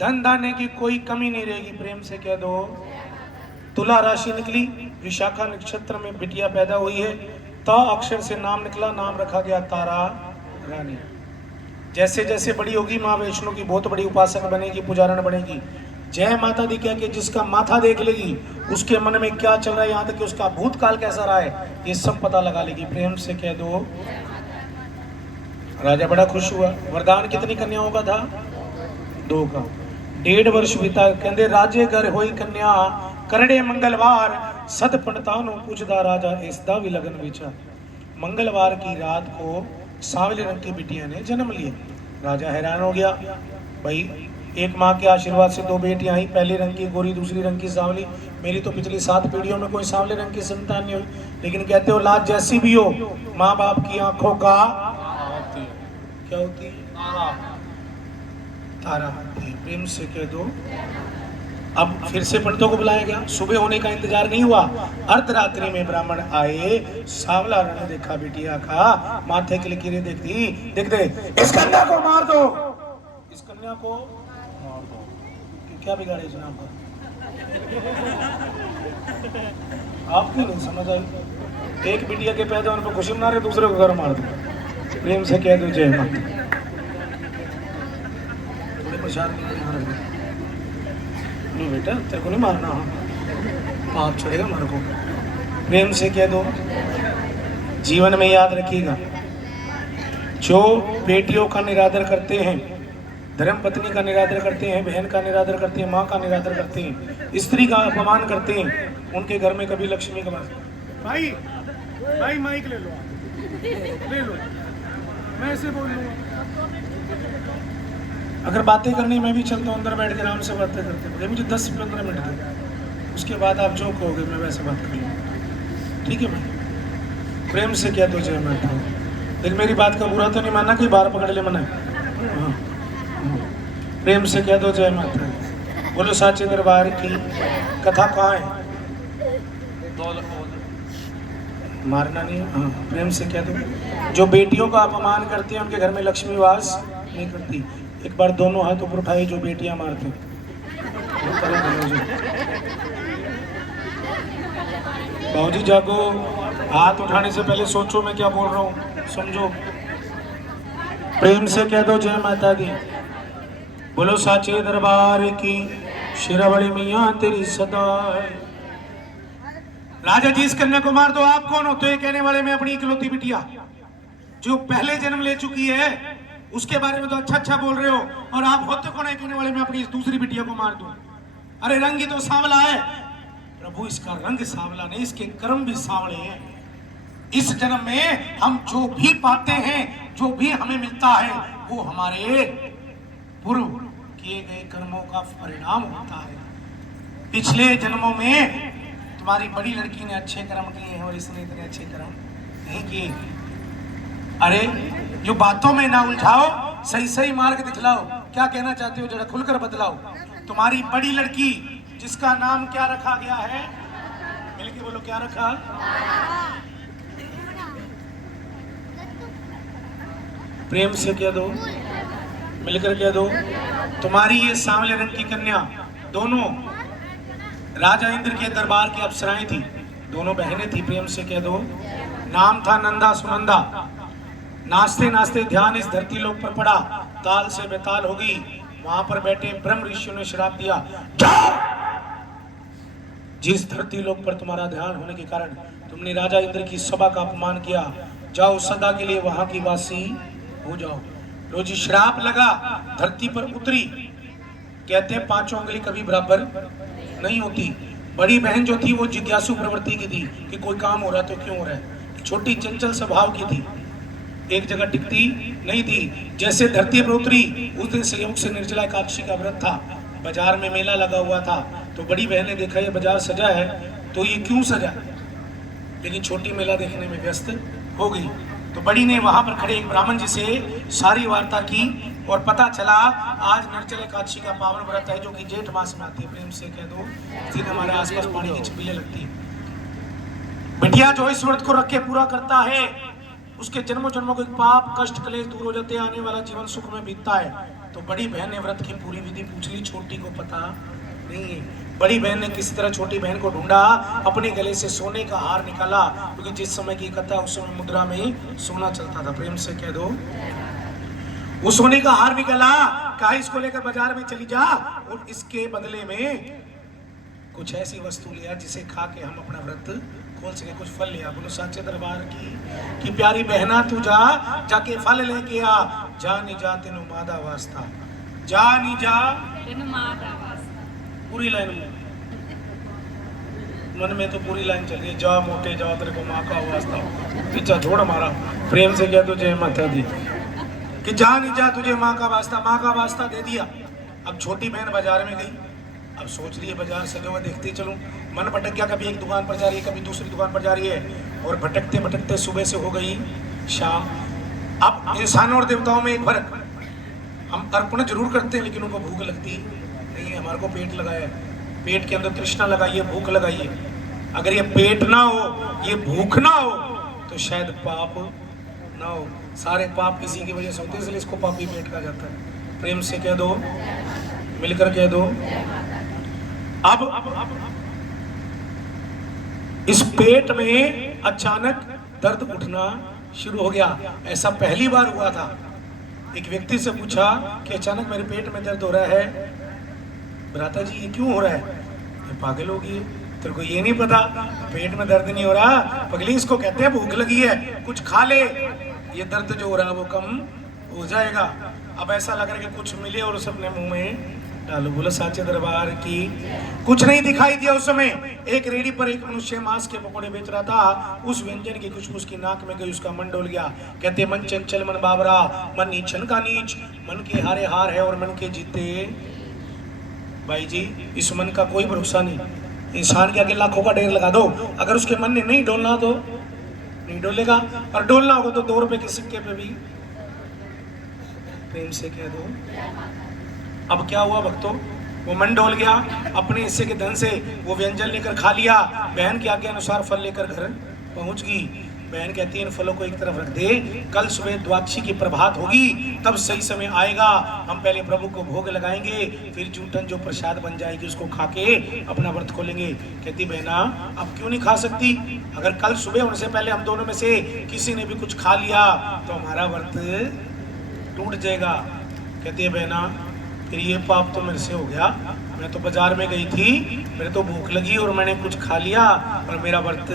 धन धान्य की कोई कमी नहीं रहेगी। प्रेम से कह दो। तुला राशि निकली, विशाखा नक्षत्र में बिटिया पैदा हुई है। त अक्षर से नाम निकला, नाम रखा गया तारा रानी। जैसे जैसे बड़ी होगी माँ वैष्णो की बहुत बड़ी उपासक बनेगी, पुजारण बनेगी। जय माता दी कह के जिसका माथा देख लेगी, उसके मन में क्या चल रहा है, यहाँ तक कि उसका भूतकाल कैसा रहा है, ये सब पता लगा लेगी। प्रेम से कह दो। राजा बड़ा खुश हुआ। वरदान कितनी कन्याओं का था? 2 का। 1.5 वर्ष बीता। कहते राजे घर होई कन्या, करड़े मंगलवार, सद पंडितानु पूछदा राजा इसदा भी लगन विचार। मंगलवार की रात को सांवले रंग की बिटिया ने जन्म लिया। राजा हैरान हो गया, भाई एक माँ के आशीर्वाद से 2 बेटियां आई, पहले रंग की गोरी, दूसरी रंग की सांवली। मेरी तो पिछली 7 पीढ़ियों में कोई सांवले रंग की संतान नहीं हुई। लेकिन कहते हो लाज जैसी भी हो, माँ बाप की आंखों का क्या होती है? तारा होती है। प्रेम से कह दो। अब फिर से पंडितों को बुलाया गया। सुबह होने का इंतजार नहीं हुआ, अर्धरात्रि में ब्राह्मण आए। सांवला रंग देखा बिटिया का, माथे की लकीरें देखती, देख दे इस कन्या को मार दो, इस कन्या को मार दो। क्या बिगाड़े इस नाम का? आपकी नहीं समझ आई। एक बिटिया के पैदा होने पर खुशी मना रहे, दूसरे को घर मार दो। प्रेम से कह दो जय माता। थोड़े प्रसाद नहीं बेटा, तेरे को नहीं मारना, पाप चढ़ेगा मार को। प्रेम से कह दो। जीवन में याद रखिएगा, जो बेटियों का निरादर करते हैं, धर्म पत्नी का निरादर करते हैं, बहन का निरादर करते हैं, माँ का निरादर करते हैं, स्त्री का अपमान करते हैं, उनके घर में कभी लक्ष्मी का वास। भाई भाई माइक ले लो, ले लो, मैं ऐसे बोल लूँगा। अगर बातें करनी मैं भी चलता हूँ अंदर बैठ के आराम से बातें करते, मुझे 10-15 मिनट दे, उसके बाद आप जो कहोगे मैं वैसे बात कर लूँगा। ठीक है भाई? प्रेम से क्या तो जय माता। लेकिन मेरी बात का बुरा तो नहीं मानना कि बाहर पकड़ ले मना। हाँ, प्रेम से कह दो जय माता। बोलो साचे दरबार की। कथा कहाँ है? मारना नहीं। हाँ, प्रेम से कह दो। जो बेटियों का अपमान करते हैं उनके घर में लक्ष्मी वास नहीं करती। एक बार दोनों हाथ ऊपर उठाए जो बेटियां मारते हैं। बाबूजी जागो, हाथ उठाने से पहले सोचो मैं क्या बोल रहा हूँ, समझो। प्रेम से कह दो जय माता दी। बोलो साचे दरबार की। शेरावाली मैया तेरी सदा है। राजा जी इस कन्या को मार दो। आप कौन होते हो कहने वाले? मैं अपनी इकलौती बिटिया जो पहले जन्म ले चुकी है उसके बारे में तो अच्छा अच्छा बोल रहे हो, और आप होते कौन है कहने वाले मैं अपनी इस दूसरी बिटिया को मार दूं? अरे रंग ही तो सांवला है। प्रभु इसका रंग सांवला नहीं, इसके कर्म भी सांवले हैं। इस जन्म में हम जो भी पाते हैं, जो भी हमें मिलता है, वो हमारे पूर्व किए गए कर्मों का परिणाम होता है। पिछले जन्मों में तुम्हारी बड़ी लड़की ने अच्छे कर्म किए हैं और इसने इतने अच्छे कर्म नहीं किए। अरे जो बातों में ना उलझाओ, सही सही मार्ग दिखलाओ। क्या कहना चाहते हो जरा खुलकर बतलाओ। तुम्हारी बड़ी लड़की जिसका नाम क्या रखा गया है? मिलके बोलो क्या रखा? प्रेम से कह दो, मिलकर कह दो। तुम्हारी ये सांवले रंग की कन्या दोनों राजा इंद्र के दरबार की अप्सराएं थी, दोनों बहनें थी। प्रेम से कह दो। नाम था नंदा सुनंदा। नाचते नाचते ध्यान इस धरती लोक पर पड़ा, ताल से बेताल हो गई। वहां पर बैठे ब्रह्म ऋषियों ने श्राप दिया, जाओ जिस धरती लोक पर तुम्हारा ध्यान होने के कारण तुमने राजा इंद्र की सभा का अपमान किया, जाओ सदा के लिए वहां की वासी हो जाओ। रोजी श्राप लगा, धरती पर उतरी। कहते हैं 5 उंगली कभी बराबर नहीं होती। बड़ी बहन जो थी वो जिज्ञासु प्रवृत्ति की थी कि कोई काम हो रहा तो क्यों हो रहा है। छोटी चंचल स्वभाव की थी, एक जगह टिकती नहीं थी। जैसे धरती पर उतरी, उस दिन संयोग से निर्जला एकादशी का व्रत था। बाजार में मेला लगा हुआ था, तो बड़ी बहन ने देखा ये बाजार सजा है, तो ये क्यों सजा? लेकिन छोटी मेला देखने में व्यस्त हो गई। तो बड़ी ने वहां पर खड़े एक ब्राह्मण जी से सारी वार्ता की और पता चला आज निर्जला एकादशी का पावन व्रत है जो कि जेठ मास में आती है। प्रेम से कह दो, दिन हमारे आसपास पानी की छबीलें लगती है। बिटिया जो इस व्रत को रख के पूरा करता है, उसके जन्मों जन्मों के पाप कष्ट क्लेश दूर हो जाते हैं, आने वाला जीवन सुख में बीतता है। तो बड़ी बहन ने व्रत की पूरी विधि पूछ ली, छोटी को पता नहीं है। बड़ी बहन ने किसी तरह छोटी बहन को ढूंढा, अपने गले से सोने का हार निकाला, क्योंकि जिस समय की कथा उस समय मुद्रा में सोना चलता था। प्रेम से कह दो, वो सोने का हार निकाला, कहा इसको लेकर बाजार में चली जा और इसके बदले में कुछ ऐसी वस्तु लिया जिसे खा के हम अपना व्रत खोल सके, कुछ फल लिया। बोलो साचे दरबार की प्यारी बहना तू जा, जाके फल लेके आ, जा नी जा तेनु मादा वास्ता, जा नी जा तेनु मादा वास्ता। पूरी लाइन में मन में तो पूरी लाइन चल रही है, जा मोटे जा तेरे को माँ का वास्ता, पीछा छोड़ हमारा। प्रेम से कह तुझे माता दी कि जा नहीं जा तुझे माँ का वास्ता, माँ का वास्ता दे दिया। अब छोटी बहन बाजार में गई, अब सोच रही है बाजार सजा हुआ देखते चलूं, मन भटक गया, कभी एक दुकान पर जा रही है, कभी दूसरी दुकान पर जा रही है, और भटकते भटकते सुबह से हो गई शाम। अब इंसानों और देवताओं में एक फर्क, हम अर्पण जरूर करते हैं लेकिन उनको भूख लगती नहीं है। हमारे को पेट लगा है, पेट के अंदर तृष्णा लगाइए, भूख लगाइए। अगर ये पेट ना हो, ये भूख ना हो, तो शायद पाप ना हो। सारे पाप इसी की वजह से होते हैं, इसलिए इसको पापी पेट कहा जाता है। प्रेम से कह दो, मिलकर कह दो। अब इस पेट में अचानक दर्द उठना शुरू हो गया। ऐसा पहली बार हुआ था। एक व्यक्ति से पूछा कि अचानक मेरे पेट में दर्द हो रहा है, भ्राता जी ये क्यों हो रहा है? ये पागल होगी, तेरे को ये नहीं पता पेट में दर्द नहीं हो रहा पगली, इसको कहते हैं भूख लगी है, कुछ खा ले, ये दर्द जो हो रहा है वो कम हो जाएगा। अब ऐसा लग रहा है कि कुछ मिले और उसे अपने मुंह में डालो। बोलो साचे दरबार की। कुछ नहीं दिखाई दिया उस समय। एक रेडी पर एक मनुष्य मांस के पकौड़े बेच रहा था, उस व्यंजन की खुशबू उसकी नाक में गई, उसका मन डोल गया। कहते मन चंचल मन बाबरा, मन नीचन का नीच, मन के हारे हार है और मन के जीते। भाई जी इस मन का कोई भरोसा नहीं। इंसान के आगे लाखों का ढेर लगा दो, अगर उसके मन ने नहीं डोलना तो नहीं डोलेगा, और डोलना होगा तो 2 रुपए के सिक्के पे भी। प्रेम से कह दो। अब क्या हुआ भक्तों, वो मन डोल गया, अपने हिस्से के धन से वो व्यंजन लेकर खा लिया। बहन के आज्ञा अनुसार फल लेकर घर पहुंच गई। बहन कहती है इन फलों को एक तरफ रख दे, कल सुबह द्वादशी की प्रभात होगी, तब सही समय आएगा, हम पहले प्रभु को भोग लगाएंगे, फिर जूठन जो प्रसाद बन जाएगी उसको खा के अपना व्रत खोलेंगे। कहती बहना अब क्यों नहीं खा सकती? अगर कल सुबह होने से पहले हम दोनों में से किसी ने भी कुछ खा लिया तो हमारा व्रत टूट जाएगा। कहती है बहना फिर ये पाप तो मेरे से हो गया, मैं तो बाजार में गई थी, मेरे तो भूख लगी और मैंने कुछ खा लिया और मेरा व्रत।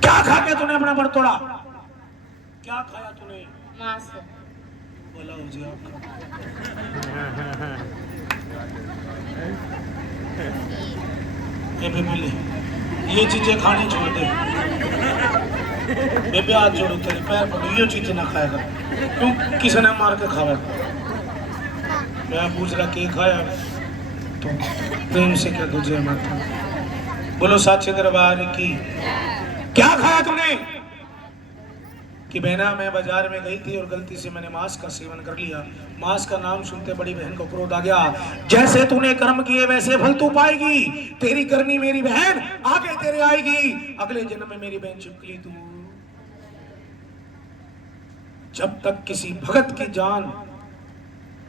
क्या खा के तूने अपना व्रत तोड़ा? क्या खाया तूने? मांस। बोला हो जी आपका। ये बेबे ये चीजें खानी छोड़ दे, बेबे हाथ जोड़ो तेरे पैर पकड़ो, ये चीजें ना खाएगा। क्यों किसी ने मार के खाया? मैं पूछ रहा के खाया तो प्रेम से क्या तुझे माता। बोलो साचे दरबार की। क्या खाया तूने? कि बहना मैं बाजार में गई थी और गलती से मैंने मांस का सेवन कर लिया। मांस का नाम सुनते बड़ी बहन को क्रोध आ गया। जैसे तूने कर्म किए वैसे फल तू पाएगी, तेरी करनी मेरी बहन आगे तेरे आएगी, अगले जन्म में मेरी बहन चिपकली तू। जब तक किसी भगत की जान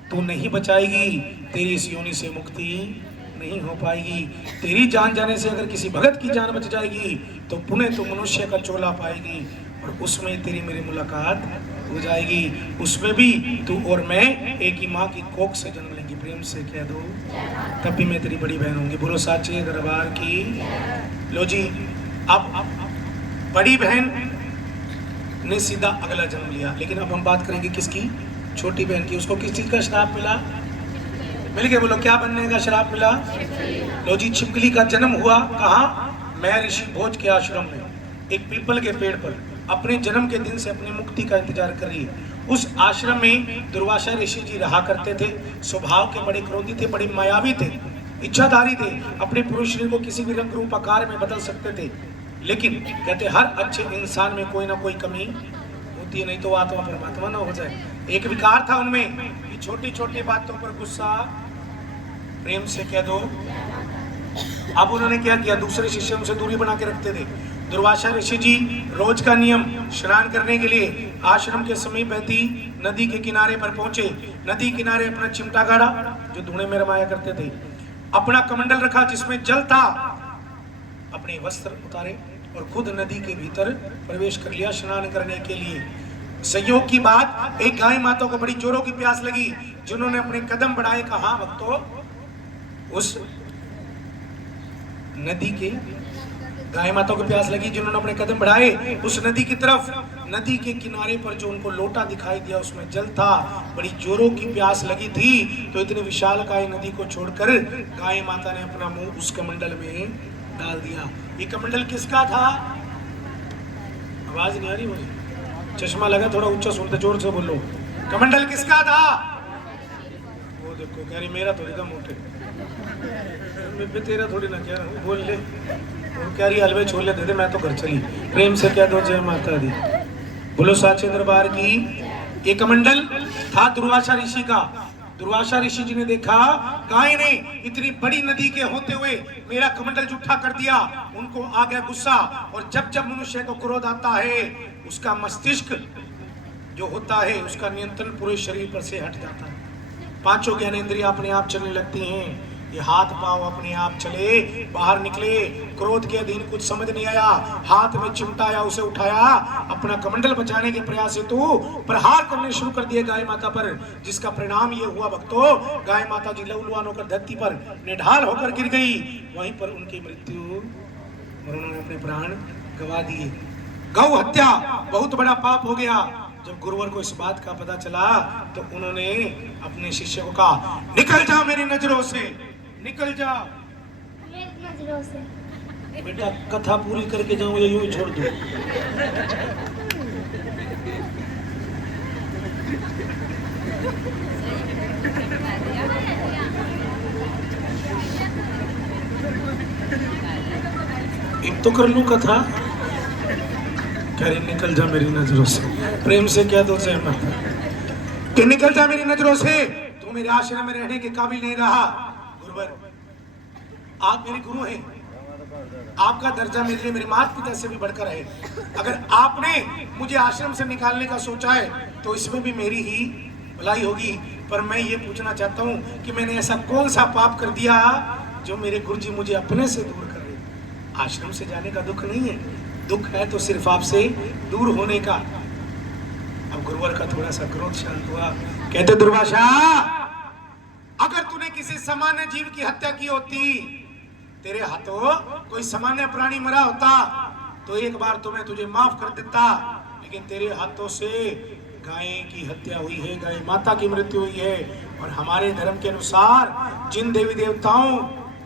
तू नहीं बचाएगी, तेरी इस योनि से मुक्ति नहीं हो पाएगी। तेरी जान जाने से अगर किसी भगत की जान बच जाएगी तो पुनः तू मनुष्य का चोला पाएगी और उसमें तेरी मेरी मुलाकात हो जाएगी। उसमें भी तू और मैं एक ही माँ की कोख से जन्म लेंगे। प्रेम से कह दो, तब भी मैं तेरी बड़ी बहन होंगी। बोलो साचे दरबार की। लो जी अब बड़ी बहन ने सीधा अगला जन्म लिया, लेकिन अब हम बात करेंगे किसकी? छोटी बहन की। उसको किस चीज का श्राप मिला? मिल गया। बोलो क्या बनने का श्राप मिला? लो जी छिपकली का जन्म हुआ कहाँ? मैं ऋषि भोज के आश्रम में, एक पीपल के पेड़ पर अपने जन्म के दिन से अपनी मुक्ति का इंतजार कर रही है। उस आश्रम में दुर्वासा ऋषि जी रहा करते थे। स्वभाव के बड़े क्रोधी थे, बड़े मायावी थे, इच्छाधारी थे, अपने पुरुष शरीर को किसी भी रंग रूप आकार में बदल सकते थे। लेकिन कहते हर अच्छे इंसान में कोई ना कोई कमी होती है, नहीं तो आत्मा परमात्मा ना हो जाए। एक विकार था उनमें कि छोटी छोटी बातों पर गुस्सा। प्रेम से कह दो अब उन्होंने क्या किया, दूसरे शिष्यों से दूरी बना के रखते थे। दुर्वासा ऋषि जी रोज का नियम स्नान करने के लिए आश्रम के समीप बहती नदी के किनारे पर पहुंचे। नदी किनारे अपना चिमटा गाड़ा, जो धुएं में रमाया करते थे, अपना कमंडल रखा जिसमें जल था, अपने वस्त्र उतारे और खुद नदी के भीतर प्रवेश कर लिया स्नान करने के लिए। संयोग की बात, एक गाय माता को बड़ी जोरों की प्यास लगी, जिन्होंने अपने कदम बढ़ाए। कहा भक्तों, उस नदी के, गाय माता को प्यास लगी जिन्होंने अपने कदम बढ़ाए उस नदी की तरफ। नदी के किनारे पर जो उनको लोटा दिखाई दिया उसमें जल था। बड़ी जोरों की प्यास लगी थी तो इतनी विशालकाय नदी को छोड़कर गाय माता ने अपना मुंह उस कमंडल में डाल दिया। ये कमंडल किसका था? आवाज नहीं आ रही मुझे, चश्मा लगा, थोड़ा ऊंचा सुनते, जोर से बोलो। कमंडल किसका था? वो देखो कह रही मेरा थोड़ी था मोटे, तेरा थोड़ी ना, क्या बोल ले। वो कह रही हलवे छोले दे दे, मैं तो घर चली। प्रेम से कह दो जय माता दी, बोलो साचे दरबार की। ये कमंडल था दुर्वासा ऋषि का। दुर्वासा ऋषि जी ने देखा गाय ने इतनी बड़ी नदी के होते हुए मेरा कमंडल जूठा कर दिया। उनको आ गया गुस्सा, और जब जब मनुष्य को क्रोध आता है उसका मस्तिष्क जो होता है उसका नियंत्रण पूरे शरीर पर से हट जाता है। पांचों ज्ञानेंद्रियां अपने आप चलने लगती हैं। ये हाथ पांव अपने आप चले, बाहर निकले। क्रोध के अधीन कुछ समझ नहीं आया, हाथ में चिमटा आया, उसे उठाया, अपना कमंडल बचाने के प्रयास हेतु प्रहार करने शुरू कर दिए गाय माता पर, जिसका परिणाम ये हुआ भक्तों, गाय माता जी लहूलुहान होकर धरती पर निढाल होकर गिर गई। वहीं पर उनकी मृत्यु और उन्होंने अपने प्राण गंवा दिए। गौ हत्या बहुत बड़ा पाप हो गया। जब गुरुवर को इस बात का पता चला तो उन्होंने अपने शिष्य को कहा, निकल जा मेरी नजरों से, निकल जा मेरी नजरों से। बेटा कथा पूरी करके जाऊं या यूं ही छोड़ दूं? एक तो कर लूं कथा, कह रही निकल जा मेरी नजरों से। प्रेम से क्या दो जय माता कि निकल जा मेरी नजरों से, तू मेरे आश्रम में रहने के काबिल नहीं रहा। गुरुवर, आप मेरे गुरु हैं, आपका दर्जा मेरे लिए मेरे माता पिता से भी बढ़कर है। अगर आपने मुझे आश्रम से निकालने का सोचा है तो इसमें भी मेरी ही भलाई होगी। पर मैं ये पूछना चाहता हूँ कि मैंने ऐसा कौन सा पाप कर दिया जो मेरे गुरुजी मुझे अपने से दूर कर रहे? आश्रम से जाने का दुख नहीं है, दुख है तो सिर्फ आपसे दूर होने का। अब गुरुवर का थोड़ा सा क्रोध शांत हुआ। कहते दुर्वासा, अगर तूने किसी सामान्य जीव की हत्या की होती, तेरे हाथों कोई सामान्य प्राणी मरा होता तो एक बार तो मैं तुझे माफ कर देता, लेकिन तेरे हाथों से गाय की हत्या हुई है, गाय माता की मृत्यु हुई है। और हमारे धर्म के अनुसार जिन देवी देवताओं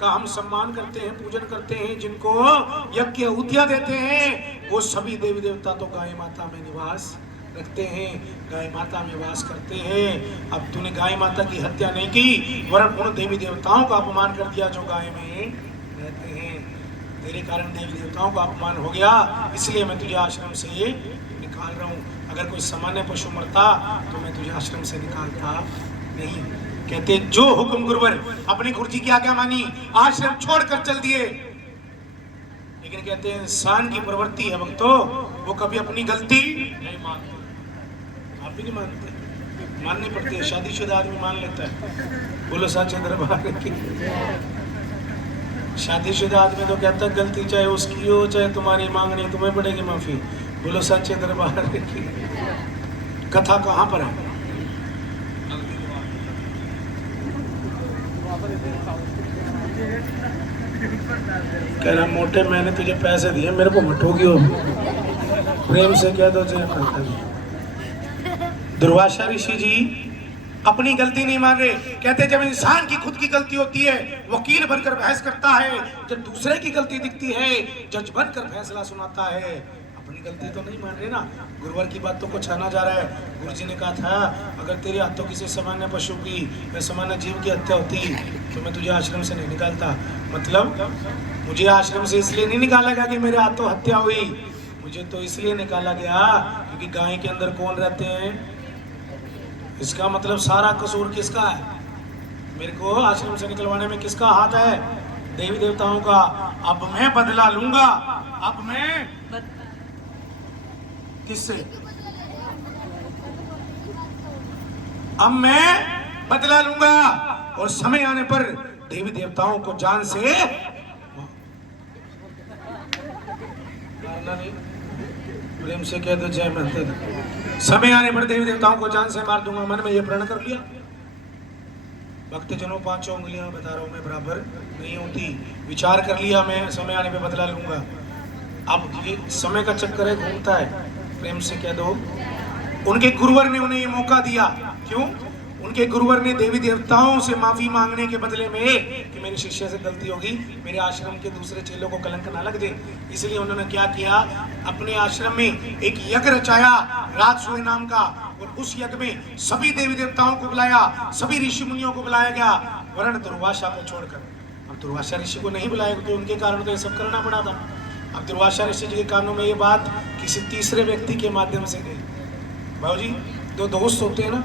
का हम सम्मान करते हैं, पूजन करते हैं, जिनको यज्ञ आहुतियां देते हैं, वो सभी देवी देवता तो गाय माता में निवास रखते हैं, गाय माता में वास करते हैं। अब तूने गाय माता की हत्या नहीं की, वरन उन देवी देवताओं का अपमान कर दिया जो गाय में रहते हैं। तेरे कारण देवी देवताओं का अपमान हो गया, इसलिए मैं तुझे आश्रम से निकाल रहा हूँ। अगर कोई सामान्य पशु मरता तो मैं तुझे आश्रम से निकालता नहीं। कहते जो हुक्म गुरुवर, अपनी गुरुजी की आज्ञा मानी, आश्रम छोड़कर चल दिए। लेकिन कहते हैं इंसान की प्रवृत्ति है भक्तों, वो कभी अपनी गलती नहीं मानते। आप भी नहीं मानते? माननी पड़ती है, शादीशुदा आदमी मान लेता है। बोलो साचे दरबार की। शादीशुदा आदमी तो कहता है गलती चाहे उसकी हो चाहे तुम्हारी मांगनी, तुम्हें पड़ेगी माफी। बोलो साचे दरबार की। कथा कहाँ पर है? कह रहा मोटे, मैंने तुझे पैसे दिए, मेरे को मठोगी हो। प्रेम से कह दो जय माता दी। दुर्वासा ऋषि जी अपनी गलती नहीं मान रहे। कहते जब इंसान की खुद की गलती होती है वकील बनकर बहस करता है, जब दूसरे की गलती दिखती है जज बनकर फैसला सुनाता है। अपनी गलती तो नहीं मान रहे ना। गुरुवर की बात तो कुछ आना जा रहा है। गुरुजी ने कहा था अगर तेरे हाथों किसी सामान्य पशु की या सामान्य जीव की हत्या होती तो मैं तुझे आश्रम से नहीं निकालता। मतलब मुझे आश्रम से इसलिए नहीं निकाला गया कि मेरे हाथों हत्या हुई, मुझे तो इसलिए निकाला गया क्योंकि गाय के अंदर कौन रहते हैं। इसका मतलब सारा कसूर किसका है? मेरे को आश्रम से निकलवाने में किसका हाथ है? देवी देवताओं का अब मैं बदला लूंगा। अब मैं किससे? अब मैं बदला लूंगा और समय आने पर देवी देवताओं को जान से मारना नहीं। प्रेम से कह दो जय माता दी। समय आने पर देवी देवताओं को जान से मार दूंगा। मन में ये प्रण कर लिया। भक्तजनों, 5 उंगलियां बता रहा हूं मैं, बराबर नहीं होती। विचार कर लिया मैं समय आने पे बदला लूंगा। अब ये समय का चक्कर है, घूमता है। प्रेम से कह दो उनके गुरुवर ने उन्हें ये मौका दिया। क्यों? उनके गुरुवर ने देवी देवताओं से माफी मांगने के बदले में कि मेरे शिष्य से गलती होगी, मेरे आश्रम के दूसरे चेलों को कलंक ना लग दे, इसलिए उन्होंने क्या किया, अपने आश्रम में एक यज्ञ रचाया राजसूय नाम का। और उस यज्ञ में सभी देवी देवताओं को बुलाया, सभी ऋषि मुनियों को बुलाया गया, वर्ण दुर्वासा को छोड़कर। अब दुर्वासा ऋषि को नहीं बुलाया तो उनके कारण तो ये सब करना पड़ा था। अब दुर्वासा ऋषि जी के कानों में ये बात किसी तीसरे व्यक्ति के माध्यम से गई। भाजी, 2 दोस्त होते हैं ना,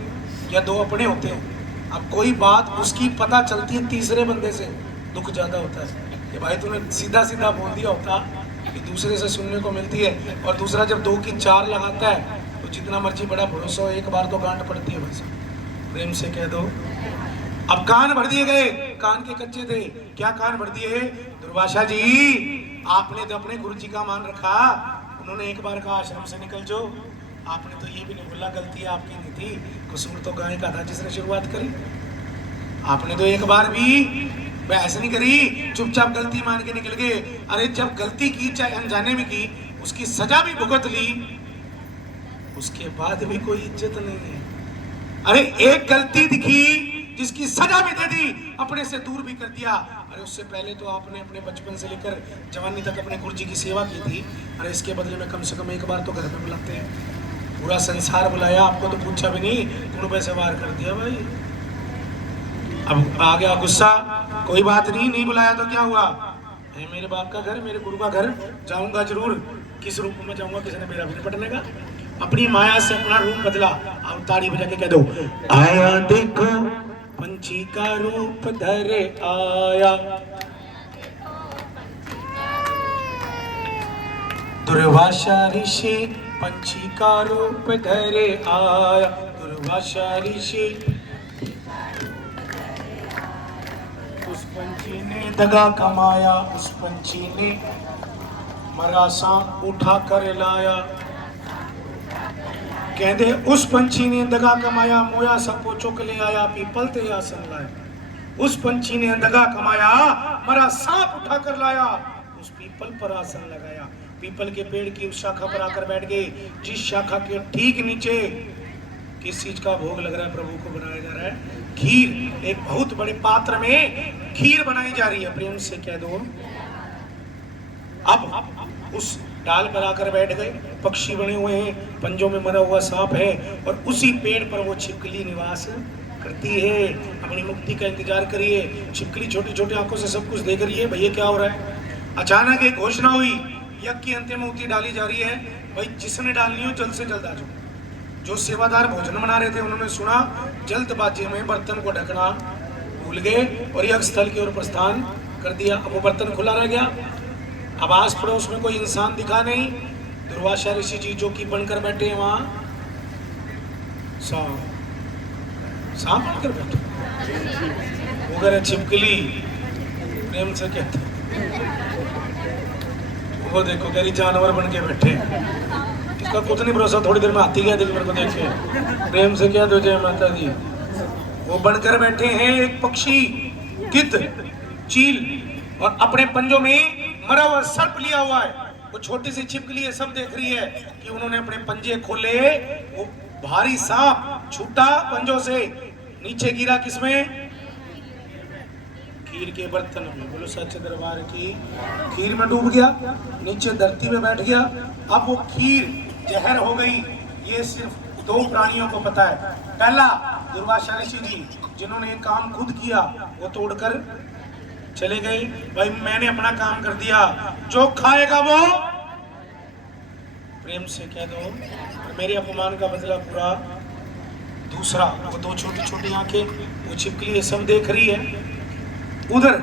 या 2 अपने होते हैं, अब कोई बात उसकी पता चलती है तीसरे बंदे से, दुख ज्यादा होता है कि भाई तूने सीधा सीधा बोल दिया होता कि दूसरे से सुनने को मिलती है। और दूसरा जब 2 की 4 लगाता है तो जितना मर्जी बड़ा भरोसा हो, एक बार तो गांठ पड़ती है बस। प्रेम से कह दो अब कान भर दिए गए। कान के कच्चे थे, क्या कान भर दिए? दुर्वासा जी, आपने तो अपने गुरु जी का मान रखा, उन्होंने एक बार कहा आश्रम से निकल जाओ, आपने तो ये भी नहीं बोला गलती आपकी नहीं थी, कसूर तो गाय का था जिसने शुरुआत करी। आपने तो एक बार भी बहस नहीं करी, चुपचाप गलती मान के निकल गए। अरे जब गलती की, चाहे अनजाने में की, उसकी सजा भी भुगत ली, उसके बाद भी कोई इज्जत नहीं है। अरे एक गलती दिखी जिसकी सजा भी दे दी, अपने से दूर भी कर दिया। अरे उससे पहले तो आपने अपने बचपन से लेकर जवानी तक अपने गुरु जी की सेवा की थी। अरे इसके बदले में कम से कम एक बार तो घर में बुलाते हैं। पूरा संसार बुलाया, आपको तो पूछा भी नहीं, कुर्बे से वार कर दिया भाई। अब आ गया गुस्सा, कोई बात नहीं, नहीं बुलाया तो क्या हुआ, है मेरे बाप का घर, मेरे गुरु का घर, जाऊंगा जरूर। किस रूप में जाऊंगा, किसी ने मेरा भी नहीं पटने का। अपनी माया से अपना रूप बदला। अब ताड़ी बजा के कह दो, आया देखो पंछी का रूप धरे आया, दुर्वासा ऋषि पंछी का रूप धरे आया, दुर्वासा ऋषि। उस पंछी ने दगा कमाया, उस पंछी ने मरा सांप उठा कर लाया। कहते उस पंछी ने दगा कमाया, मोया सबको चुक ले आया, पीपल ते आसन लाया। उस पंछी ने दगा कमाया, मरा सांप उठा कर लाया, उस पीपल पर आसन लगाया। पीपल के पेड़ की उस शाखा पर आकर बैठ गए, जिस शाखा के ठीक नीचे किस चीज का भोग लग रहा है, प्रभु को बनाया जा रहा है खीर। एक बहुत बड़े पात्र में खीर बनाई जा रही है। प्रेम से कह दो अब उस डाल पर आकर बैठ गए, पक्षी बने हुए हैं, पंजों में मरा हुआ सांप है, और उसी पेड़ पर वो छिपकली निवास करती है। अपनी मुक्ति का इंतजार करिए। छिपकली छोटी छोटी आंखों से सब कुछ देख रही है, भैया क्या हो रहा है। अचानक एक घोषणा हुई, यज्ञ की अंतिम आहुति डाली जा रही है, भाई जिसने डालनी हो जल्द से जल्द आ जाओ। जो सेवादार भोजन बना रहे थे उन्होंने सुना, जल्दबाजी में बर्तन को ढकना भूल गए और यज्ञ स्थल की ओर प्रस्थान कर दिया। अब वो बर्तन खुला रह गया। अब आस पड़ोस में कोई इंसान दिखा नहीं। दुर्वासा ऋषि जी जो कि बनकर बैठे हैं वहां, सांप बनकर बैठे, वो कह रहे छिपकली। प्रेम से कहते वो देखो कह रही जानवर बन के बैठे, इसका कुछ नहीं भरोसा, थोड़ी देर में हाथी गया देखिए मेरे को देखे। प्रेम से क्या दो जय माता दी। वो बनकर बैठे हैं एक पक्षी, गिद्ध, चील, और अपने पंजों में मरा हुआ सर्प लिया हुआ है। वो छोटी सी छिपकली है, सब देख रही है कि उन्होंने अपने पंजे खोले, वो भारी सांप छूटा पंजों से, नीचे गिरा किसमें, खीर के बर्तन में। बोलो सच्चे दरबार की। खीर में डूब गया, नीचे धरती में बैठ गया। अब वो खीर जहर हो गई। ये सिर्फ 2 प्राणियों को पता है। पहला दुर्वासा ऋषि जी जिन्होंने ये काम खुद किया, वो तोड़कर चले गए, भाई मैंने अपना काम कर दिया, जो खाएगा वो। प्रेम से कह दो मेरे अपमान का बदला पूरा। दूसरा वो 2 छोटी छोटी आंखें, वो छिपकली ये सब देख रही है, उधर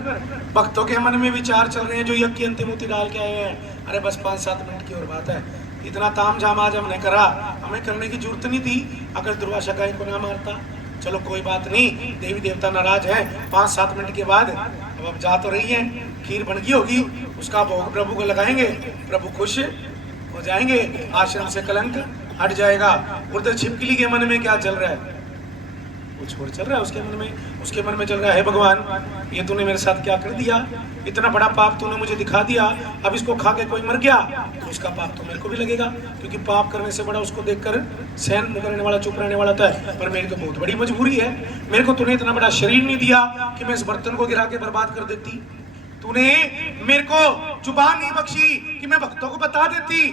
भक्तों के मन में विचार चल रहे हैं जो यज्ञ की अंतिमूति डाल के आए हैं। अरे बस 5-7 मिनट की और बात है, इतना ताम झाम आज हमने करा, हमें करने की जरूरत नहीं थी अगर दुर्वासा गाय को ना मारता। चलो कोई बात नहीं, देवी देवता नाराज है, 5-7 मिनट के बाद अब जा तो रही है, खीर बन गई होगी, उसका भोग प्रभु को लगाएंगे, प्रभु खुश हो जाएंगे, आश्रम से कलंक हट जाएगा। उधर छिपकली के मन में क्या चल रहा है? कुछ और चल रहा है उसके मन में चल रहा है, भगवान ये तूने मेरे साथ क्या कर दिया, इतना बड़ा पाप तूने मुझे दिखा दिया, अब इसको खा के कोई मर गया तो उसका पाप तो मेरे को भी लगेगा, क्योंकि पाप करने से बड़ा उसको देखकर सहन करने वाला चुप रहने वाला था। पर मेरी तो बहुत बड़ी मजबूरी है, मेरे को तूने इतना बड़ा शरीर नहीं दिया कि मैं इस बर्तन को गिरा के बर्बाद कर देती, तूने मेरे को जुबान नहीं बख्शी कि मैं भक्तों को बता देती,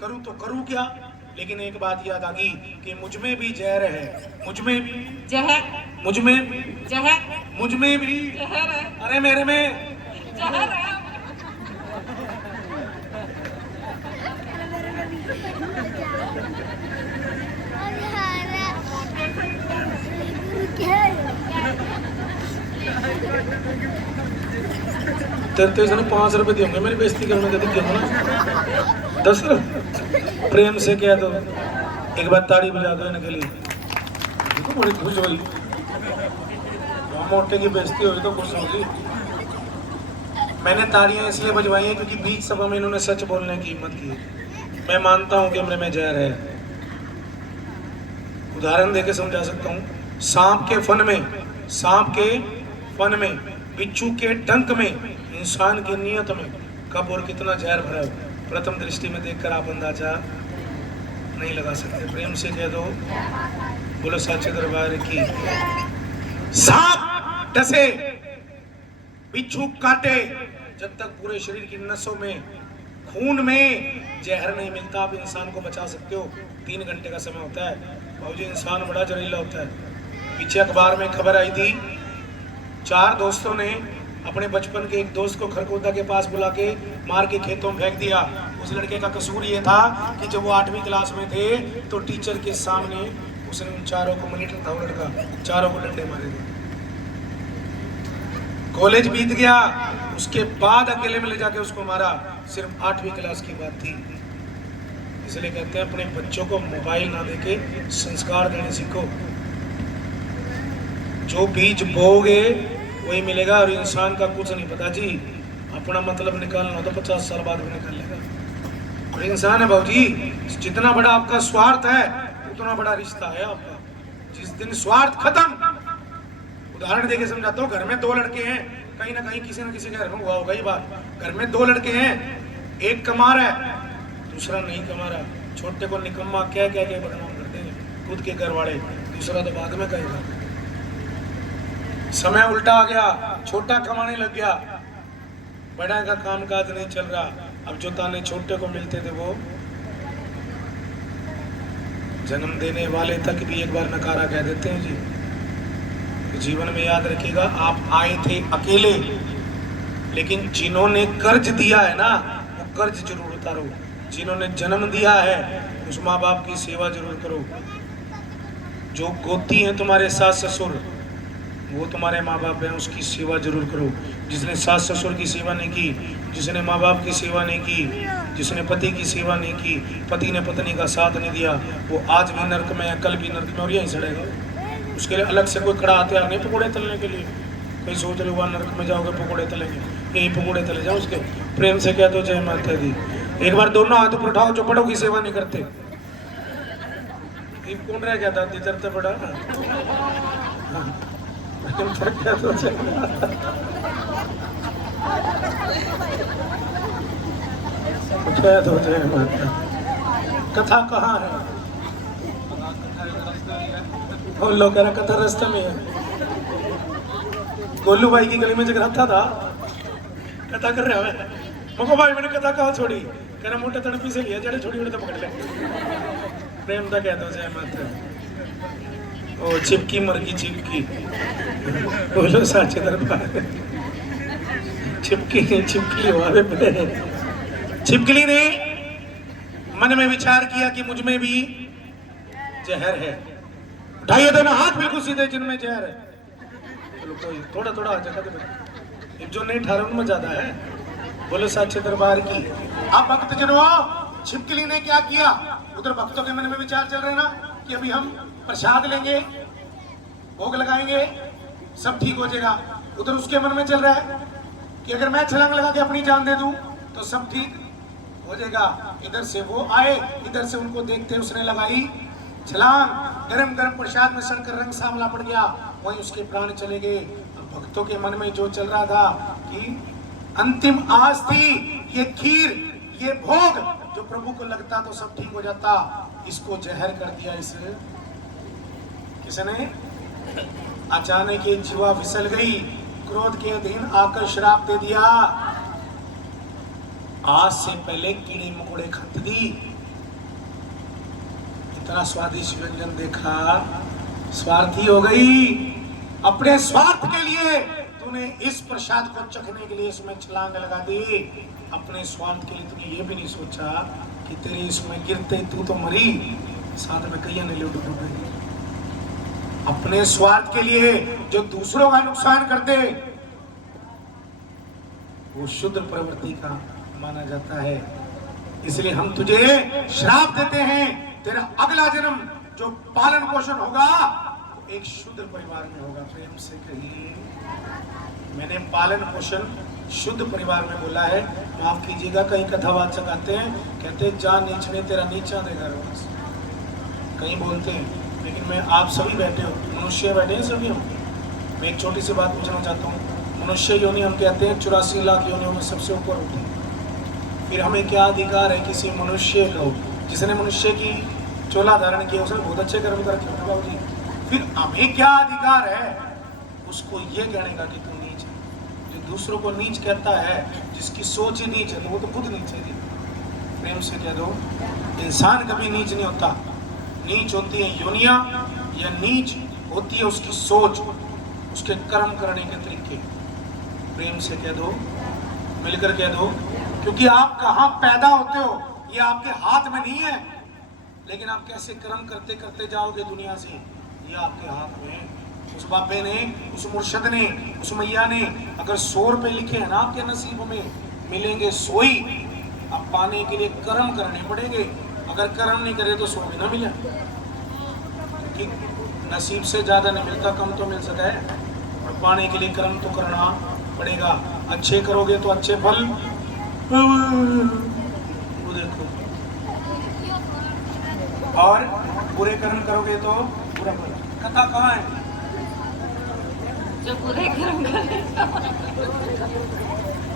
करूं तो करूं क्या। लेकिन एक बात याद आ गई कि मुझ में भी जहर है, मुझ में भी जहर, मुझ में भी जहर, मुझ में भी जहर है, अरे मेरे में जहर है। तेरे तो इसने 5 रुपए देंगे मेरी बेइज्जती करने के, दिख गया ना 10 प्रेम से कह दो, एक बार ताड़ी बजा दो इनके लिए, तो बड़ी खुश हुई, मोटे की बेइज्जती हुई तो खुश होगी। मैंने ताड़ियां इसलिए बजवाई हैं क्योंकि बीच सभा में इन्होंने सच बोलने की हिम्मत की। मैं मानता हूं कि मेरे में जहर है, उदाहरण देके समझा सकता हूं। सांप के फन में, बिच्छू के डंक में, इंसान की नियत में कब और कितना जहर भरा हो, प्रथम दृष्टि में देखकर आप अंदाजा नहीं लगा सकते। प्रेम से कह दो, बोलो साचे दरबार की। सांप डसे, बिच्छू काटे, जब तक पूरे शरीर की नसों में, खून में जहर नहीं मिलता आप इंसान को बचा सकते हो। 3 घंटे का समय होता है। बाबूजी इंसान बड़ा जहरीला होता है। पीछे अखबार में खबर आई थी, 4 दोस्तों ने अपने बचपन के एक दोस्त को खरगोदा के पास बुला के मार के खेतों में फेंक दिया। उस लड़के का कसूर ये था कि जब वो 8वीं क्लास में थे तो टीचर के सामने उसने उन चारों को, मॉनिटर था वो लड़का, चारों को डंडे मारे थे। कॉलेज बीत गया, उसके बाद अकेले में ले जाके उसको मारा, सिर्फ 8वीं क्लास की बात थी। इसलिए कहते हैं अपने बच्चों को मोबाइल ना देके संस्कार देने सीखो। जो बीज बोओगे वही मिलेगा, और इंसान का कुछ नहीं पता जी, अपना मतलब निकालना तो 50 साल बाद भी निकाल लेगा। और इंसान है भाजी, जितना बड़ा आपका स्वार्थ है उतना बड़ा रिश्ता है आपका। जिस दिन स्वार्थ खत्म, उदाहरण देके समझाता हूँ, घर में 2 लड़के हैं, कहीं ना कहीं किसी न किसी के घर में हुआ होगा ये बात। घर में 2 लड़के हैं, एक कमा रहा है, दूसरा नहीं कमा रहा। छोटे को निकम्मा क्या क्या क्या बदनाम करते हैं खुद के घर वाले, दूसरा तो बाद में कहेगा। समय उल्टा आ गया, छोटा कमाने लग गया, बड़ा का कामकाज नहीं चल रहा। अब जो ताने छोटे को मिलते थे वो जन्म देने वाले तक भी एक बार नकारा कह देते हैं जी। तो जीवन में याद रखिएगा, आप आए थे अकेले, लेकिन जिन्होंने कर्ज दिया है ना वो कर्ज जरूर उतारो। जिन्होंने जन्म दिया है उस माँ बाप की सेवा जरूर करो। जो गोती हैं तुम्हारे सास ससुर, वो तुम्हारे माँ बाप हैं, उसकी सेवा जरूर करो। जिसने सास ससुर की सेवा नहीं की, जिसने माँ बाप की सेवा नहीं की, जिसने पति की सेवा नहीं की, पति ने पत्नी का साथ नहीं दिया, वो आज भी नर्क में है, कल भी नर्क में, और यहीं सड़ेगा। उसके लिए अलग से कोई कड़ा हथियार नहीं पकौड़े तलने के लिए। कोई सोच रहे वहाँ नर्क में जाओगे पकौड़े तलेंगे, यही पकौड़े तले जाओ उसके। प्रेम से कह दो जय माता दी। एक बार दोनों हाथ ऊपर उठाओ जो बड़ों की सेवा नहीं करते। कौन रह गया दादी चलते बड़ा कथा कहाँ है? उन लोग कह रहा कथा रास्ते में है। गोलू भाई की गली में जगराता था, कथा कर रहा है। मको भाई मैंने कथा कहाँ छोड़ी? कह रहा मोटे तड़पी से लिया, जड़े छोड़ी तो पकड़ ले। प्रेम था कह दो जय माता। ओ चिपकी मरगी चिपकी, बोलो साचे दरबार। छिपकली हमारे पे। छिपकली ने मन में विचार किया कि मुझ में भी जहर है। उठाइए दोनों हाथ बिल्कुल सीधे जिनमें जहर है। चलो कोई थोड़ा थोड़ा जगह दे। जो नहीं ठहरा उनमें ज्यादा है। बोलो साचे दरबार की। अब भक्तजनों, छिपकली ने क्या किया? उधर भक्तों के मन में विचार चल रहे हैं ना कि अभी हम प्रसाद लेंगे, भोग लगाएंगे, सब ठीक हो जाएगा। उधर उसके मन में चल रहा है कि अगर मैं छलांग लगा के अपनी जान दे दूं तो सब ठीक हो जाएगा। इधर से वो आए, इधर से उनको देखते उसने लगाई छलांग, गरम गरम प्रसाद में सड़कर रंग सांवला पड़ गया, वहीं उसके प्राण चले गए। भक्तों के मन में जो चल रहा था कि अंतिम आस थी, ये खीर, ये भोग जो प्रभु को लगता तो सब ठीक हो जाता, इसको जहर कर दिया। इस किसने? अचानक एक जीवा फिसल गई, क्रोध के अधीन आकर श्राप दे दिया। आज से पहले कीड़े मकोड़े खाती थी, इतना स्वादिष्ट व्यंजन देखा, स्वार्थी हो गई। अपने स्वार्थ के लिए तूने इस प्रसाद को चखने के लिए इसमें छलांग लगा दी। अपने स्वार्थ के लिए तूने ये भी नहीं सोचा कि तेरे इसमें गिरते तू तो मरी, साथ में कई ने लुट गई। अपने स्वार्थ के लिए जो दूसरों का नुकसान करते, वो शुद्ध प्रवृत्ति का माना जाता है। इसलिए हम तुझे श्राप देते हैं, तेरा अगला जन्म जो पालन पोषण होगा एक शुद्ध परिवार में होगा। प्रेम से कहिए, मैंने पालन पोषण शुद्ध परिवार में बोला है। माफ कीजिएगा, कई कथावाचक आते हैं, कहते हैं जा नीचने तेरा नीचा देगा रोज, कहीं बोलते हैं। लेकिन मैं, आप सभी बैठे हो, मनुष्य बैठे हैं सभी हम। मैं एक छोटी सी बात पूछना चाहता हूँ। मनुष्य योनि हम कहते हैं 84 लाख योनियों में सबसे ऊपर होती है। फिर हमें क्या अधिकार है किसी मनुष्य को, जिसने मनुष्य की चोला धारण किया, उसने बहुत अच्छे कर्म कर रखे बाबू जी, फिर हमें क्या अधिकार है उसको ये कहने का कि तू नीच है? जो दूसरों को नीच कहता है, जिसकी सोच ही नीच है, तो वो तो खुद नीच है। प्रेम से कह दो, इंसान कभी नीच नहीं होता। नीच होती है योनिया, या नीच होती है उसकी सोच, उसके कर्म करने के तरीके। प्रेम से कह दो, मिलकर कह दो, क्योंकि आप कहाँ पैदा होते हो ये आपके हाथ में नहीं है, लेकिन आप कैसे कर्म करते करते जाओगे दुनिया से, ये आपके हाथ में है। उस बाबे ने, उस मुर्शद ने, उस मैया ने अगर 100 रुपए लिखे हैं ना आपके नसीब में, मिलेंगे 100 ही। अब पाने के लिए कर्म करने पड़ेंगे, अगर कर्म नहीं करे तो 100 भी ना मिले। कि नसीब से ज्यादा नहीं मिलता, कम तो मिल सकता है, और पाने के लिए कर्म तो करना पड़ेगा। अच्छे करोगे तो अच्छे फल, वो देखो, और बुरे कर्म करोगे तो बुरा फल। कथा कहाँ है? जो बुरे कर्म करे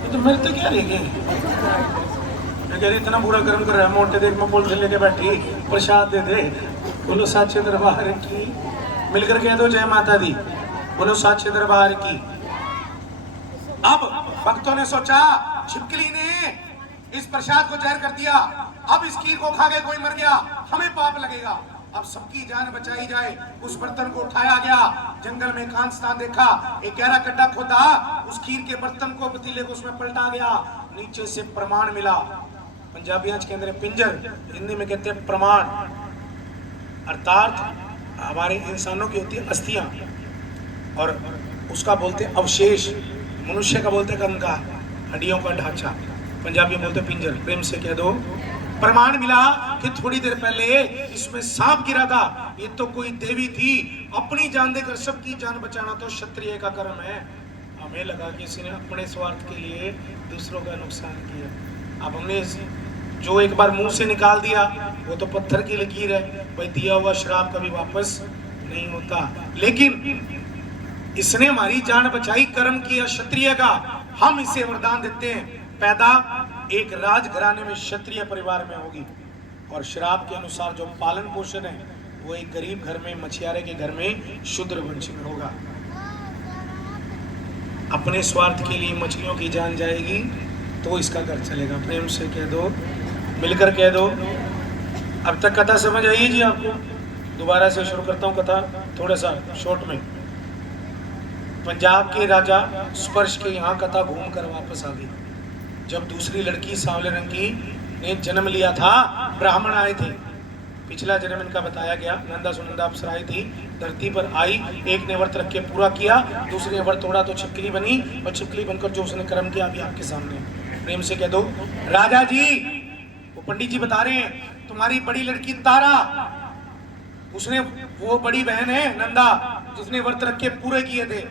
तो मेरे तो क्या लेंगे? मैं कह रही इतना बुरा कर्म कर रहा है, मोटे देख में पुलिस लेके बैठी, प्रसाद दे दे। बोलो साचे दरबार की। मिलकर कह दो जय माता दी। बोलो साचे दरबार की। अब भक्तों ने सोचा छिपकली ने इस प्रसाद को जहर कर दिया, अब इस खीर को खा के कोई मर गया, हमें पाप लगेगा। अब सबकी जान बचाई जाए, उस बर्तन को उठाया गया, जंगल में कांच स्थान देखा, एक गहरा गड्ढा खोदा, उस खीर के बर्तन को, पतीले को उसमें पलटा गया, नीचे से प्रमाण मिला। पंजाबी के अंदर पिंजर, हिंदी में कहते हैं प्रमाण, अर्थात हमारे इंसानों की होती है अस्थियां, और उसका बोलते हैं अवशेष, मनुष्य का बोलते हैं कंकाल, हड्डियों का ढांचा, पंजाबी में बोलते हैं पिंजर। प्रेम से कह दो, प्रमाण मिला कि थोड़ी देर पहले इसमें सांप गिरा था, ये तो कोई देवी थी, अपनी जान देकर सबकी जान बचाना तो क्षत्रिय का कर्म है। हमें लगा कि इसने अपने स्वार्थ के लिए दूसरों का नुकसान किया। अब हमने जो एक बार मुंह से निकाल दिया वो तो पत्थर की लकीर है, भाई दिया हुआ श्राप कभी वापस नहीं होता। लेकिन इसने हमारी जान बचाई, कर्म किया क्षत्रिय का, हम इसे वरदान देते हैं, पैदा एक राजघराने में क्षत्रिय परिवार में होगी, और श्राप के अनुसार जो पालन पोषण है वो एक गरीब घर में, मछियारे के घर में, शूद्र वंश में होगा। अपने स्वार्थ के लिए मछलियों की जान जाएगी तो इसका घर चलेगा। प्रेम से कह दो, मिलकर कह दो। अब तक कथा समझ आई जी आपको? दोबारा से शुरू करता हूँ कथा, थोड़ा सा शॉर्ट में। पंजाब के राजा स्पर्श के यहाँ कथा घूम कर वापस आ गई। जब दूसरी लड़की सांवले रंग की ने जन्म लिया था, ब्राह्मण आए थे, पिछला जन्म इनका बताया गया, नंदा सुनंदा अप्सरा आई थी, धरती पर आई, एक ने व्रत रख के पूरा किया, दूसरे ने व्रत तोड़ा तो छिपकली बनी, और छिपकली बनकर जो उसने कर्म किया अभी आपके सामने। प्रेम से कह दो राजा जी। वो पंडित जी बता रहे हैं तुम्हारी बड़ी लड़की तारा, उसने, वो बड़ी बहन है नंदा जिसने व्रत रख के पूरे किए थे,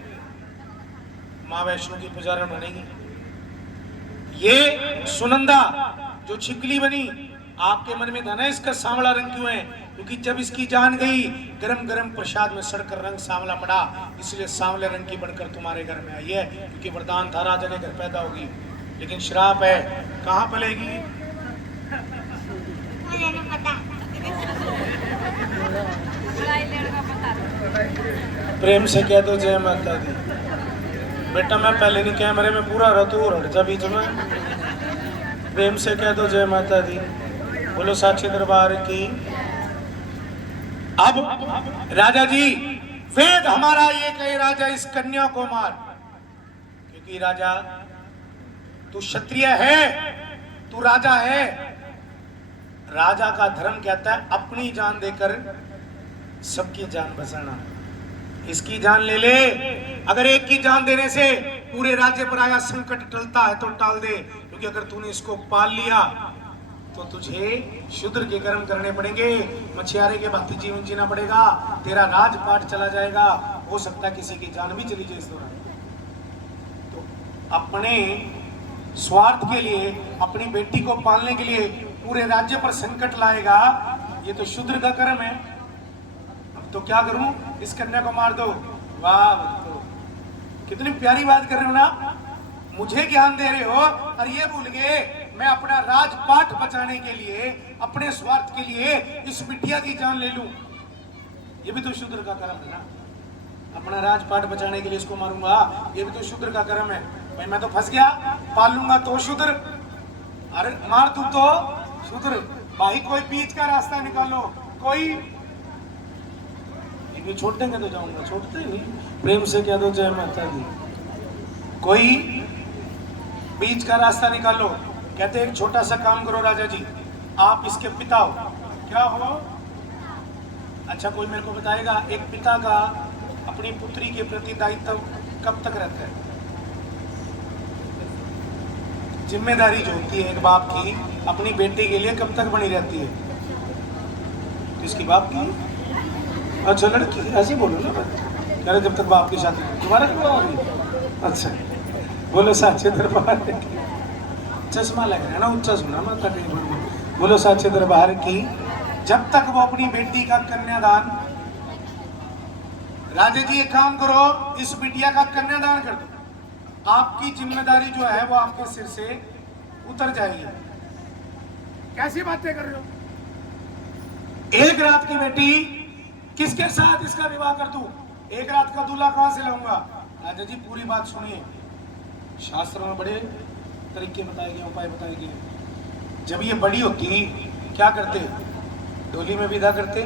माँ वैष्णो की पुजारन बनेगी। ये सुनंदा जो छिपकली बनी, आपके मन में था ना इसका सांवला रंग क्यों है? क्योंकि जब इसकी जान गई गरम गरम प्रसाद में सड़कर रंग सांवला पड़ा, इसलिए सांवले रंग की बनकर तुम्हारे घर में आई है। क्योंकि वरदान था राजा के घर पैदा होगी, लेकिन श्राप है कहाँ पलेगी? मुझे नहीं पता। प्रेम से कह दो जय माता दी। बेटा मैं पहले नहीं कैमरे में पूरा रतू रट जा बीच में। प्रेम से कह दो जय माता दी। बोलो साक्षी दरबार की। अब राजा जी, वेद हमारा ये कहे राजा इस कन्या को मार, क्योंकि राजा तू क्षत्रिय है, तू राजा है। राजा का धर्म कहता है अपनी जान देकर सबकी जान बचाना। इसकी जान ले ले, अगर एक की जान देने से पूरे राज्य पर आया संकट टलता है तो टाल दे, क्योंकि अगर तूने इसको पाल लिया तो तुझे शूद्र के कर्म करने पड़ेंगे, मछियारे के भांति जीवन जीना पड़ेगा, तेरा राजपाट चला जाएगा, हो सकता है किसी की जान भी चली जाए इस दौरान। तो अपने स्वार्थ के लिए, अपनी बेटी को पालने के लिए पूरे राज्य पर संकट लाएगा, ये तो शूद्र का कर्म है। अब तो क्या करूं, इस कन्या को मार दो। वाह, तो कितनी प्यारी बात कर रहे हो ना, मुझे ज्ञान दे रहे हो और ये भूल गए मैं अपना राजपाट बचाने के लिए, अपने स्वार्थ के लिए इस बिटिया की जान ले लूं। ये भी तो शूद्र का कर्म है ना, अपना राजपाट बचाने के लिए इसको मारूंगा, ये भी तो शूद्र का कर्म है। भाई मैं तो फंस गया, पाल लूंगा तो शूद्र, अरे मार दूं तो शूद्र। भाई कोई बीच का रास्ता निकालो, कोई ये छोड़ देंगे तो जाऊंगा, छोड़ते ही नहीं। प्रेम से कह दो जय माता दी। कोई बीच का रास्ता निकालो। कहते एक छोटा सा काम करो राजा जी, आप इसके पिता हो। क्या हो? अच्छा कोई मेरे को बताएगा एक पिता का अपनी पुत्री के प्रति दायित्व कब तक रहता है? जिम्मेदारी जो होती है एक बाप की अपनी बेटी के लिए कब तक बनी रहती है? किसकी? बाप की। अच्छा लड़की, ऐसे बोलो ना, कह रहे जब तक बाप की शादी। तुम्हारा क्या होगी? अच्छा बोलो साचे दरबार की। चश्मा लग रहा है ना, ऊंचा सुना मत कहीं। बोलो साचे दरबार की। जब तक वो अपनी बेटी का कन्यादान, राजा जी एक काम करो, इस बिटिया का कन्यादान कर दो, आपकी जिम्मेदारी जो है वो आपके सिर से उतर जाएगी। कैसी बातें कर रहे हो? एक रात की बेटी, किसके साथ इसका विवाह कर दूं? एक रात का दूल्हा कहां से लाऊंगा? राजा जी पूरी बात सुनिए, शास्त्रों में बड़े तरीके बताए गए, उपाय बताए गए। जब ये बड़ी होती क्या करते? डोली में विदा करते।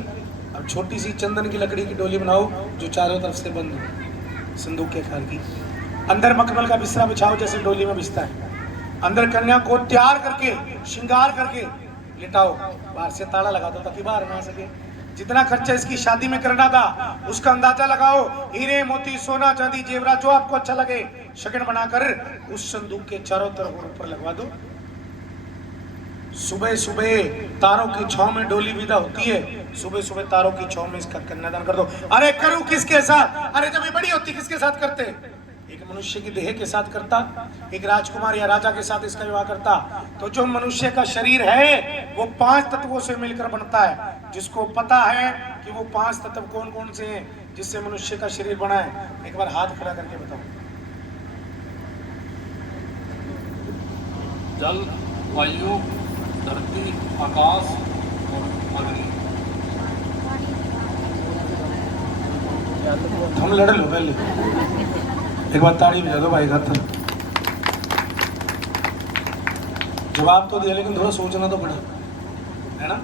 अब छोटी सी चंदन की लकड़ी की डोली बनाओ जो चारों तरफ से बंद हो, संदूक के आकार की, अंदर मखमल का बिस्तरा बिछाओ जैसे डोली में बिछता है, अंदर कन्या को तैयार करके श्रृंगार करके लिटाओ, बाहर से ताला लगा दो ताकि बाहर ना आ सके। जितना खर्चा इसकी शादी में करना था उसका अंदाजा लगाओ, हीरे मोती सोना चांदी जेवरा जो आपको अच्छा लगे शगन बनाकर उस संदूक के चारों तरफ और ऊपर लगवा दो। सुबह सुबह तारों की छांव में डोली विदा होती है, सुबह सुबह तारों की छांव में इसका कन्यादान कर दो। अरे करूं किसके साथ? अरे जब ये बड़ी होती किसके साथ करते? एक मनुष्य की देह के साथ करता, एक राजकुमार या राजा के साथ इसका विवाह करता। तो जो मनुष्य का शरीर है वो 5 तत्वों से मिलकर बनता है। जिसको पता है कि वो 5 तत्व कौन कौन से हैं जिससे मनुष्य का शरीर बना है, एक बार हाथ खड़ा करके बताओ। जल, वायु, धरती, आकाश और अग्नि। हम लड़ लो पहले, एक बार ताड़ी बजा दो भाई खातर। जवाब तो दिया लेकिन थोड़ा सोचना तो पड़ा है ना।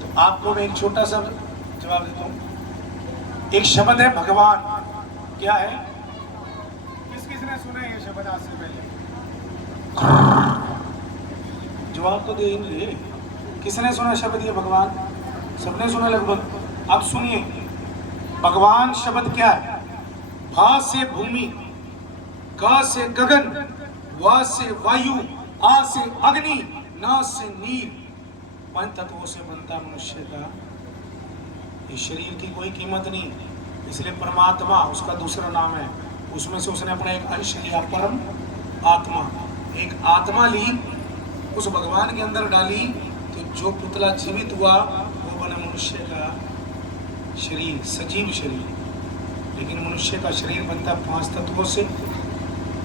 तो आपको मैं एक छोटा सा जवाब देता हूँ। एक शब्द है भगवान, क्या है? किसने सुना ये शब्द आज से पहले? जवाब तो दे ही नहीं रहे। किसने सुना शब्द ये भगवान? सबने सुना लगभग। अब सुनिए, भगवान शब्द क्या है? भा से भूमि, ग से गगन, व से वायु, आ से अग्नि, न से नीर। 5 तत्वों से बनता मनुष्य का ये शरीर की कोई कीमत नहीं, इसलिए परमात्मा उसका दूसरा नाम है। उसमें से उसने अपना एक अंश लिया, परम आत्मा, एक आत्मा ली, उस भगवान के अंदर डाली, तो जो पुतला जीवित हुआ वो बना मनुष्य का शरीर, सजीव शरीर। लेकिन मनुष्य का शरीर बनता 5 तत्वों से।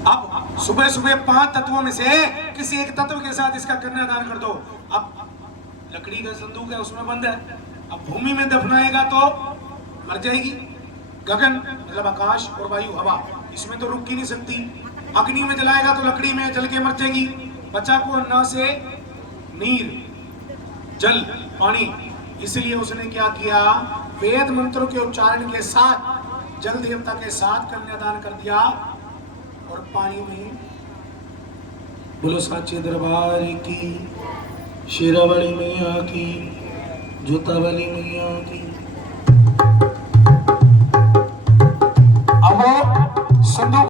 अब सुबह सुबह 5 तत्वों में से किसी एक तत्व के साथ इसका कन्यादान कर दो। अब लकड़ी का संदूक है, उसमें बंद है, अब भूमि में दफनाएगा तो मर जाएगी। गगन मतलब आकाश और वायु हवा, इसमें तो रुक ही नहीं सकती। अग्नि में जलाएगा तो लकड़ी में जल के मर जाएगी। बचा को न से नीर, जल, पानी। इसलिए उसने क्या किया, वेद मंत्रों के उच्चारण के साथ जल देवता के साथ कन्यादान कर दिया और पानी में। बोलो साचे दरबार की, शेरावाली मैया की, जोतावाली मैया की। अब संदूक